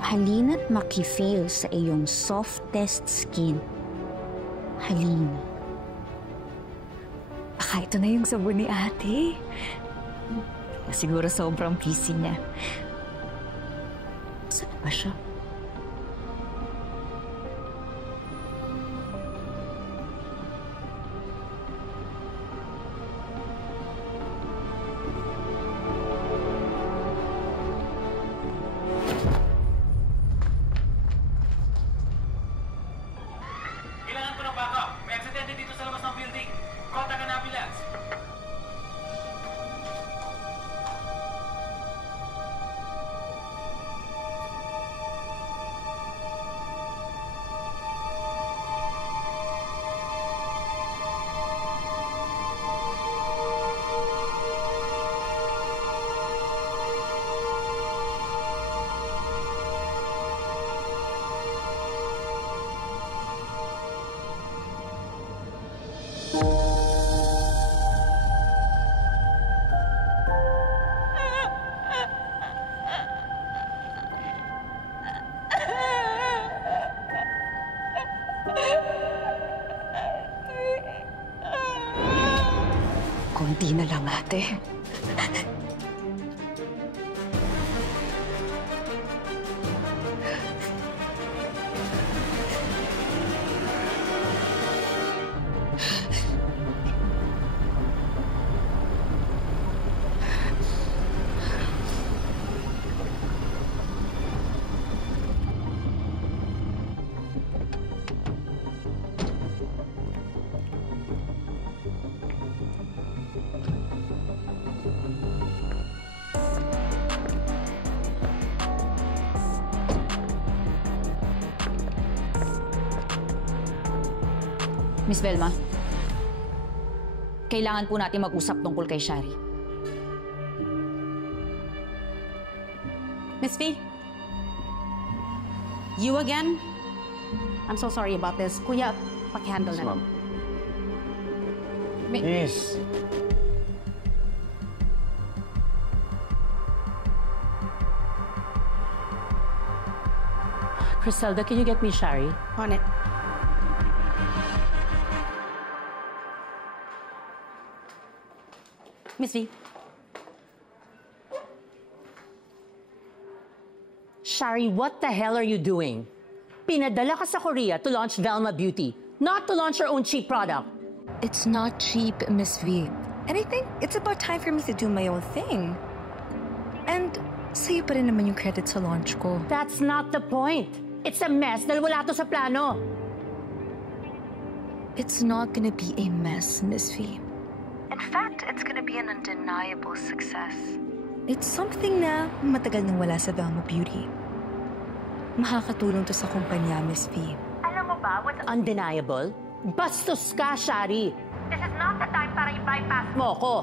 Halina't makifeel sa iyong softest skin. Halina. Baka ito na yung sabon ni ate. Siguro sobrang busy niya. Saan ba siya? Konti na lang, ate. Miss Velma, kailangan po natin mag-usap tungkol kay Shari. Miss V? You again? I'm so sorry about this. Kuya, paki-handle na. Ma'am. Yes. Criselda, can you get me Shari? On it. Miss V. Shari, what the hell are you doing? Pinadala ka sa Korea to launch Velma Beauty, not to launch your own cheap product. It's not cheap, Miss V. And I think it's about time for me to do my own thing. And sa'yo pa rin naman yung credit sa launch ko. That's not the point. It's a mess dahil wala to sa plano. It's not gonna be a mess, Miss V. In fact, it's gonna be an undeniable success. It's something na matagal nang wala sa Velma Beauty. Makakatulong to sa kumpanya, Miss V. Alam mo ba what's undeniable? Bastos ka, Shari. This is not the time para i-bypass mo ko.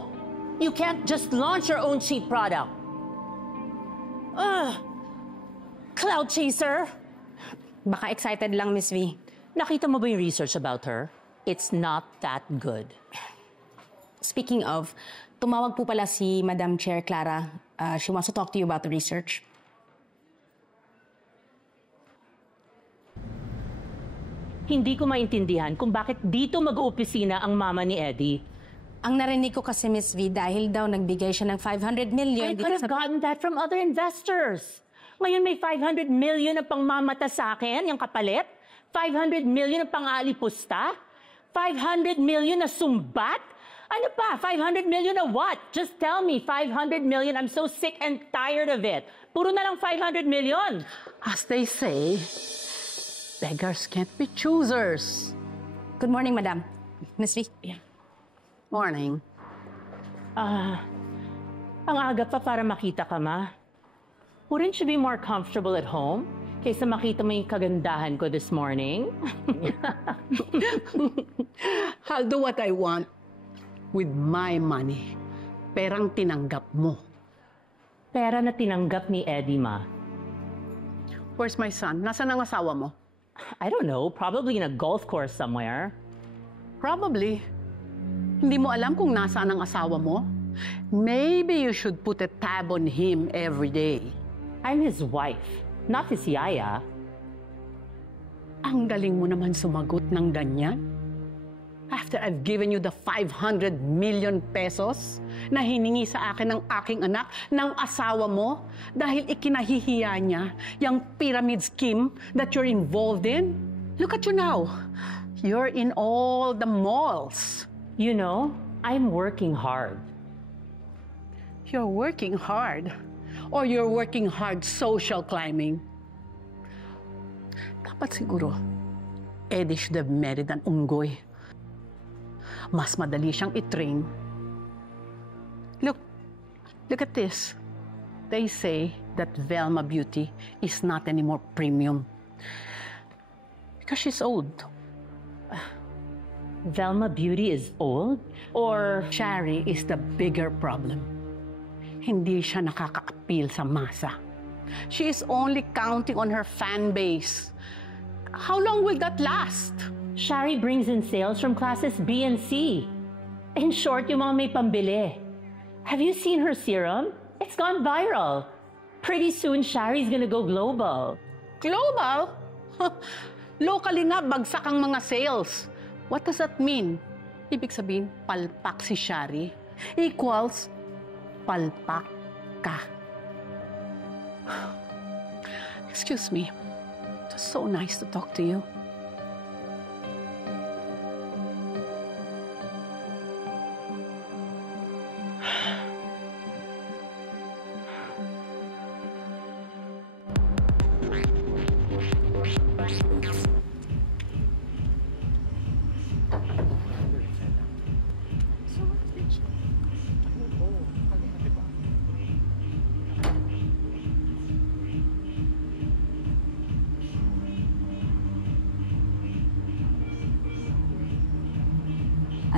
You can't just launch your own cheap product. Cloud chaser. Baka excited lang, Miss V. Nakita mo ba yung research about her? It's not that good. Speaking of, tumawag po pala si Madam Chair Clara. She wants to talk to you about the research. Hindi ko maintindihan kung bakit dito mag-uopisina ang mama ni Eddie. Ang narinig ko kasi, Miss V, dahil daw nagbigay siya ng 500 million... I could have gotten that from other investors. Ngayon may 500 million na pangmamata sa akin, yung kapalit. 500 million na pang-aalipusta. 500 million na sumbat. Ano pa? 500 million na what? Just tell me, 500 million. I'm so sick and tired of it. Puro na lang 500 million. As they say, beggars can't be choosers. Good morning, Madam. Miss V. Yeah. Morning. Ang aga pa para makita ka, ma. Wouldn't you be more comfortable at home kaysa makita mo yung kagandahan ko this morning? I'll do what I want with my money. Perang tinanggap mo. Pera na tinanggap ni Eddie, ma. Where's my son? Nasaan ang asawa mo? I don't know. Probably in a golf course somewhere. Probably. Hindi mo alam kung nasaan ang asawa mo? Maybe you should put a tab on him every day. I'm his wife. Not si Yaya. Ang galing mo naman sumagot ng ganyan. After I've given you the 500 million pesos na hiningi sa akin ng aking anak, ng asawa mo, dahil ikinahihiya niya yung pyramid scheme that you're involved in. Look at you now. You're in all the malls. You know, I'm working hard. You're working hard. Or you're working hard social climbing. Dapat siguro, Eddie should have married an unggoy. Mas madali siyang i-train. Look at this. They say that Velma Beauty is not anymore premium. Because she's old. Velma Beauty is old? Or Shari is the bigger problem. Hindi siya nakaka-appeal sa masa. She is only counting on her fan base. How long will that last? Shari brings in sales from classes B and C. In short, yung mga may pambili. Have you seen her serum? It's gone viral. Pretty soon, Shari's gonna go global. Global? Locally nga, bagsak ang mga sales. What does that mean? Ibig sabihin, palpak si Shari equals palpak ka. Excuse me. It was so nice to talk to you.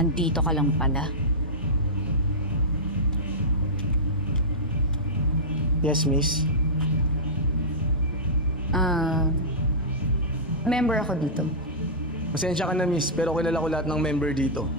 Andito ka lang pala. Yes, miss. Member ako dito. Pasensya ka na, miss, pero kilala ko lahat ng member dito.